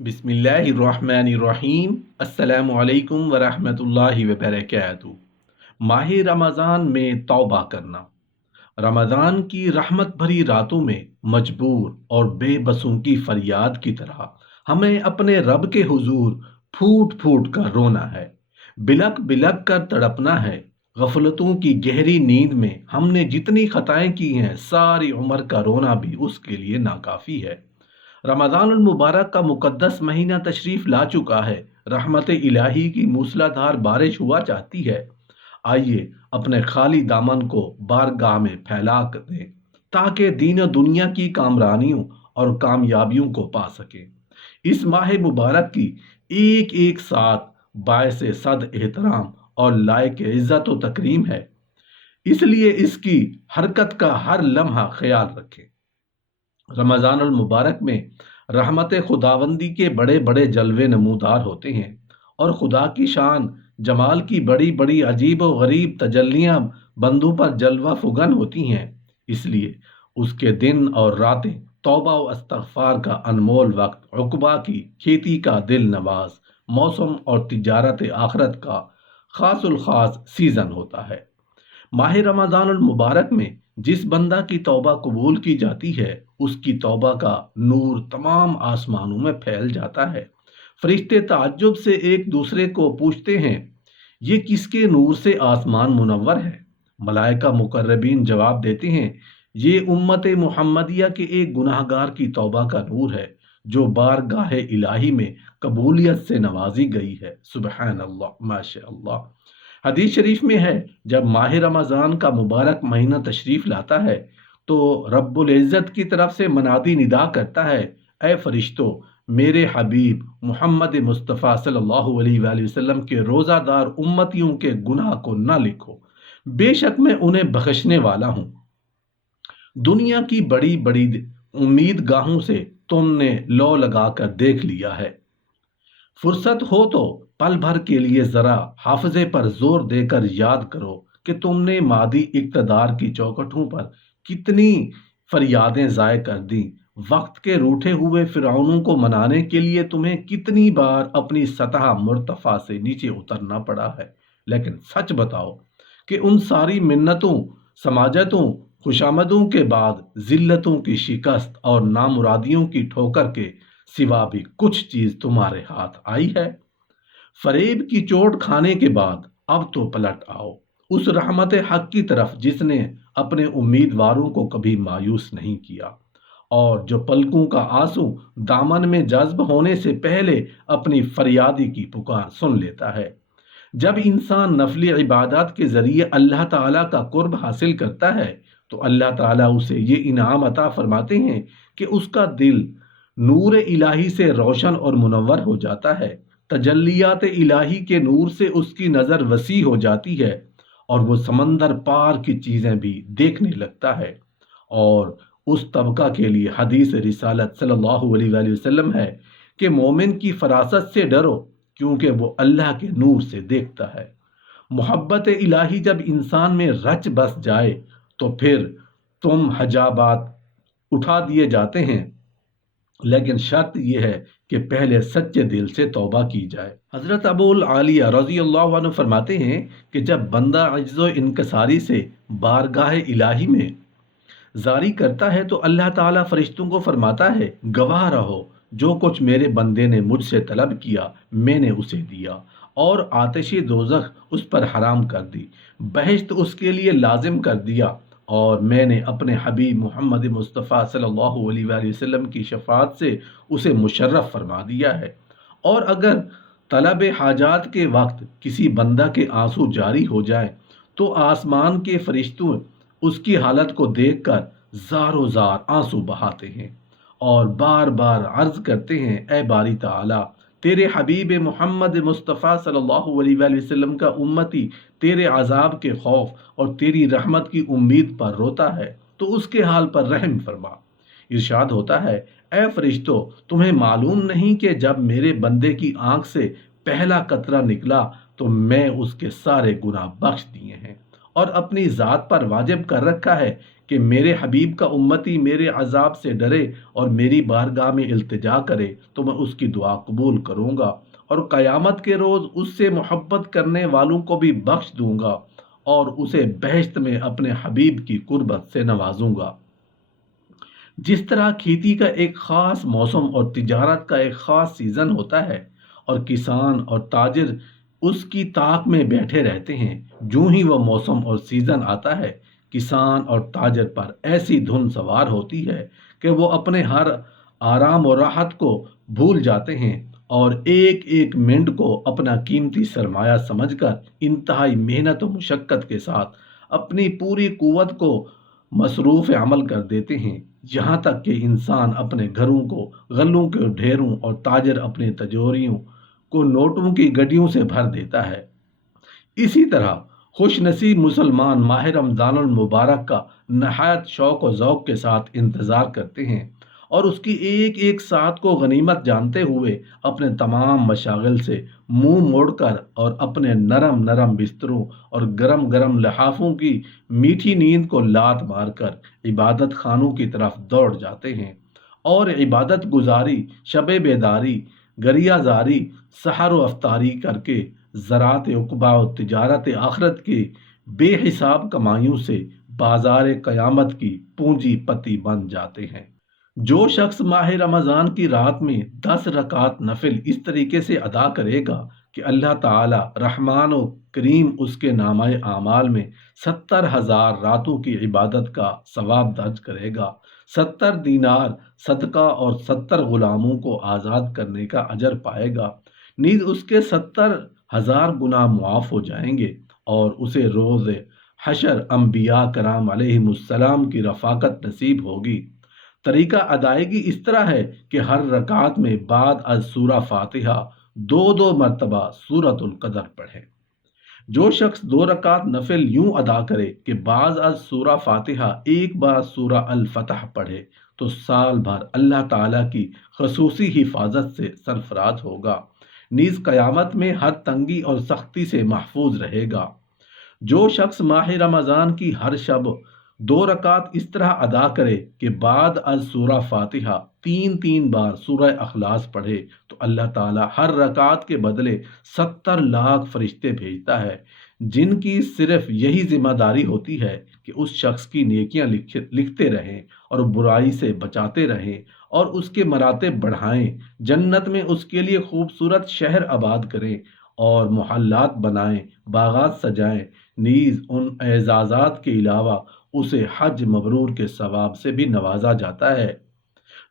बिस्मिल्लाहिर्रहमानिर्रहीम। अस्सलामु अलैकुम वरहमतुल्लाहि वबरकातुहू। माह रमज़ान में तौबा करना। रमज़ान की रहमत भरी रातों में मजबूर और बेबसों की फरियाद की तरह हमें अपने रब के हुजूर फूट फूट कर रोना है, बिलक बिलक कर तड़पना है। गफलतों की गहरी नींद में हमने जितनी खताएं की हैं, सारी उम्र का रोना भी उसके लिए नाकाफी है। रमज़ानुल मुबारक का मुकद्दस महीना तशरीफ ला चुका है। रहमत इलाही की मूसलाधार बारिश हुआ चाहती है। आइए अपने खाली दामन को बारगाह में फैला कर दें, ताकि दीन और दुनिया की कामरानियों और कामयाबियों को पा सकें। इस माह मुबारक की एक एक साथ बायस सद एहतराम और लायक इज़्ज़त व तकरीम है, इसलिए इसकी हरकत का हर लम्हा ख्याल रखें। रमज़ानुल मुबारक में रहमत खुदावंदी के बड़े बड़े जलवे नमूदार होते हैं, और खुदा की शान जमाल की बड़ी बड़ी अजीब व गरीब तजल्लियाँ बंदों पर जलवा फुगन होती हैं। इसलिए उसके दिन और रातें तौबा व इस्तग़फ़ार का अनमोल वक्त, उक़बा की खेती का दिल नवाज मौसम और तिजारत आखरत का खासुल खास सीज़न होता है। माह रमज़ानुल मुबारक में जिस बंदा की तौबा कबूल की जाती है, उसकी तौबा का नूर तमाम आसमानों में फैल जाता है। फरिश्ते ताज्जुब से एक दूसरे को पूछते हैं, ये किसके नूर से आसमान मुनव्वर है? मलाइका मुकर्रबीन जवाब देते हैं, ये उम्मत मुहम्मदिया के एक गुनाहगार की तौबा का नूर है, जो बारगाह इलाही में कबूलियत से नवाजी गई है। सुबहान अल्लाह, माशा अल्लाह। हदीस शरीफ में है, जब माह रमज़ान का मुबारक महीना तशरीफ लाता है तो रब्बुल इज़्ज़त की तरफ से मनादी निदा करता है, ए फरिश्तों, मेरे हबीब मोहम्मद मुस्तफ़ा सल्लल्लाहु अलैहि वसल्लम के रोज़ादार उम्मतियों के गुनाह को ना लिखो, बेशक मैं उन्हें बख्शने वाला हूँ। दुनिया की बड़ी बड़ी उम्मीद गाहों से तुमने लौ लगाकर देख लिया है। फुर्सत हो तो पल भर के लिए जरा हाफजे पर जोर देकर याद करो कि तुमने मादी इक्तदार की चौखटों पर कितनी फरियादें जाय कर दी। वक्त के रूठे हुए फिरौनों को मनाने के लिए तुम्हें कितनी बार अपनी सतह मुर्तफा से नीचे उतरना पड़ा है। लेकिन सच बताओ कि उन सारी मिन्नतों, समाजतों, खुशामदों के बाद जिल्लतों की शिकस्त और नामुरादियों की ठोकर के सिवा भी कुछ चीज तुम्हारे हाथ आई है? फरेब की चोट खाने के बाद अब तो पलट आओ उस रहमत हक की तरफ जिसने अपने उम्मीदवारों को कभी मायूस नहीं किया, और जो पलकों का आंसू दामन में जज्ब होने से पहले अपनी फरियादी की पुकार सुन लेता है। जब इंसान नफली इबादत के जरिए अल्लाह ताला का कुर्ब हासिल करता है, तो अल्लाह ताला उसे ये इनाम अता फरमाते हैं कि उसका दिल नूर इलाही से रोशन और मुनव्वर हो जाता है। तजल्लियात इलाही के नूर से उसकी नज़र वसी हो जाती है, और वो समंदर पार की चीज़ें भी देखने लगता है। और उस तबका के लिए हदीस रिसालत सल्लल्लाहु अलैहि वसल्लम है कि मोमिन की फरासत से डरो, क्योंकि वो अल्लाह के नूर से देखता है। मोहब्बत इलाही जब इंसान में रच बस जाए, तो फिर तुम हजाबात उठा दिए जाते हैं, लेकिन शर्त यह है कि पहले सच्चे दिल से तौबा की जाए। हजरत अबूल आलिया रजी अल्लाह अन्हु फरमाते हैं कि जब बंदा अज्ज़ो इनकसारी से बारगाह इलाही में जारी करता है, तो अल्लाह ताला फरिश्तों को फरमाता है, गवाह रहो, जो कुछ मेरे बंदे ने मुझसे तलब किया मैंने उसे दिया, और आतिशी दोज़ख उस पर हराम कर दी, बहिश्त उसके लिए लाजिम कर दिया, और मैंने अपने हबीब मोहम्मद मुस्तफ़ा सल्लल्लाहु अलैहि वसल्लम की शफात से उसे मुशर्रफ फरमा दिया है। और अगर तलब हाजात के वक्त किसी बंदा के आंसू जारी हो जाए, तो आसमान के फरिश्तों उसकी हालत को देखकर ज़ारो ज़ार आंसू बहाते हैं, और बार बार अर्ज करते हैं, ए बारी ताला, तेरे हबीब मोहम्मद मुस्तफ़ा सल्लल्लाहु अलैहि वसल्लम का उम्मती तेरे अजाब के खौफ और तेरी रहमत की उम्मीद पर रोता है, तो उसके हाल पर रहम फरमा। इरशाद होता है, ए फरिश्तों, तुम्हें मालूम नहीं कि जब मेरे बंदे की आंख से पहला कतरा निकला, तो मैं उसके सारे गुनाह बख्श दिए हैं, और अपनी ज़ात पर वाजिब कर रखा है کہ میرے حبیب کا امتی میرے عذاب سے ڈرے اور میری بارگاہ میں التجا کرے تو میں اس کی دعا قبول کروں گا، اور قیامت کے روز اس سے محبت کرنے والوں کو بھی بخش دوں گا اور اسے بہشت میں اپنے حبیب کی قربت سے نوازوں گا۔ جس طرح کھیتی کا ایک خاص موسم اور تجارت کا ایک خاص سیزن ہوتا ہے اور کسان اور تاجر اس کی طاق میں بیٹھے رہتے ہیں، جو ہی وہ موسم اور سیزن آتا ہے کسان اور تاجر پر ایسی دھن سوار ہوتی ہے کہ وہ اپنے ہر آرام اور راحت کو بھول جاتے ہیں اور ایک ایک منٹ کو اپنا قیمتی سرمایہ سمجھ کر انتہائی محنت و مشقت کے ساتھ اپنی پوری قوت کو مصروف عمل کر دیتے ہیں، یہاں تک کہ انسان اپنے گھروں کو غلوں کے ڈھیروں اور تاجر اپنے تجوریوں کو نوٹوں کی گڈیوں سے بھر دیتا ہے۔ اسی طرح خوش نصیب مسلمان ماہ رمضان المبارک کا نہایت شوق و ذوق کے ساتھ انتظار کرتے ہیں اور اس کی ایک ایک ساتھ کو غنیمت جانتے ہوئے اپنے تمام مشاغل سے منہ موڑ کر اور اپنے نرم نرم بستروں اور گرم گرم لحافوں کی میٹھی نیند کو لات مار کر عبادت خانوں کی طرف دوڑ جاتے ہیں اور عبادت گزاری، شب بیداری، گریہ زاری، سحر و افطاری کر کے زراعت عقبہ و تجارت آخرت کی بے حساب کمائیوں سے بازار قیامت کی پونجی پتی بن جاتے ہیں۔ جو شخص ماہ رمضان کی رات میں 10 رکعت نفل اس طریقے سے ادا کرے گا کہ اللہ تعالی رحمان و کریم اس کے نامہ اعمال میں 70,000 راتوں کی عبادت کا ثواب درج کرے گا، 70 دینار صدقہ اور 70 غلاموں کو آزاد کرنے کا اجر پائے گا، نیز اس کے 70,000 گناہ معاف ہو جائیں گے اور اسے روز حشر انبیاء کرام علیہم السلام کی رفاقت نصیب ہوگی۔ طریقہ ادائیگی اس طرح ہے کہ ہر رکعت میں بعد از سورہ فاتحہ 2 مرتبہ سورۃ القدر پڑھے۔ جو شخص 2 رکعت نفل یوں ادا کرے کہ بعد از سورہ فاتحہ ایک بار سورہ الفتح پڑھے تو سال بھر اللہ تعالیٰ کی خصوصی حفاظت سے سرفراز ہوگا، نیز قیامت میں ہر تنگی اور سختی سے محفوظ رہے گا۔ جو شخص ماہ رمضان کی ہر شب 2 رکعت اس طرح ادا کرے کہ بعد از سورہ فاتحہ 3 بار سورہ اخلاص پڑھے تو اللہ تعالیٰ ہر رکعت کے بدلے 70 لاکھ فرشتے بھیجتا ہے، جن کی صرف یہی ذمہ داری ہوتی ہے کہ اس شخص کی نیکیاں لکھتے رہیں اور برائی سے بچاتے رہیں اور اس کے مراتب بڑھائیں، جنت میں اس کے لیے خوبصورت شہر آباد کریں اور محلات بنائیں، باغات سجائیں، نیز ان اعزازات کے علاوہ اسے حج مبرور کے ثواب سے بھی نوازا جاتا ہے۔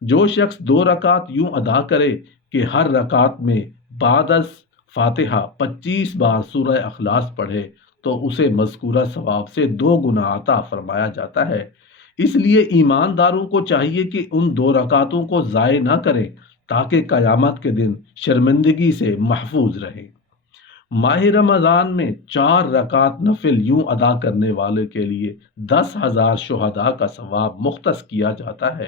جو شخص 2 رکعت یوں ادا کرے کہ ہر رکعت میں بعد از فاتحہ 25 بار سورہ اخلاص پڑھے تو اسے مذکورہ ثواب سے 2 گنا عطا فرمایا جاتا ہے۔ اس لیے ایمانداروں کو چاہیے کہ ان 2 رکعتوں کو ضائع نہ کریں تاکہ قیامت کے دن شرمندگی سے محفوظ رہیں۔ ماہ رمضان میں 4 رکعت نفل یوں ادا کرنے والے کے لیے 10,000 شہداء کا ثواب مختص کیا جاتا ہے،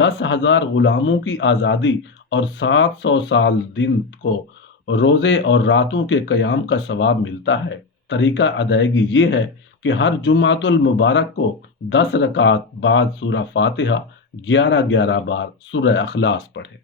10,000 غلاموں کی آزادی اور 700 سال دن کو روزے اور راتوں کے قیام کا ثواب ملتا ہے۔ طریقہ ادائیگی یہ ہے کہ ہر جمعۃ المبارک کو 10 رکعت بعد سورہ فاتحہ 11 بار سورہ اخلاص پڑھے۔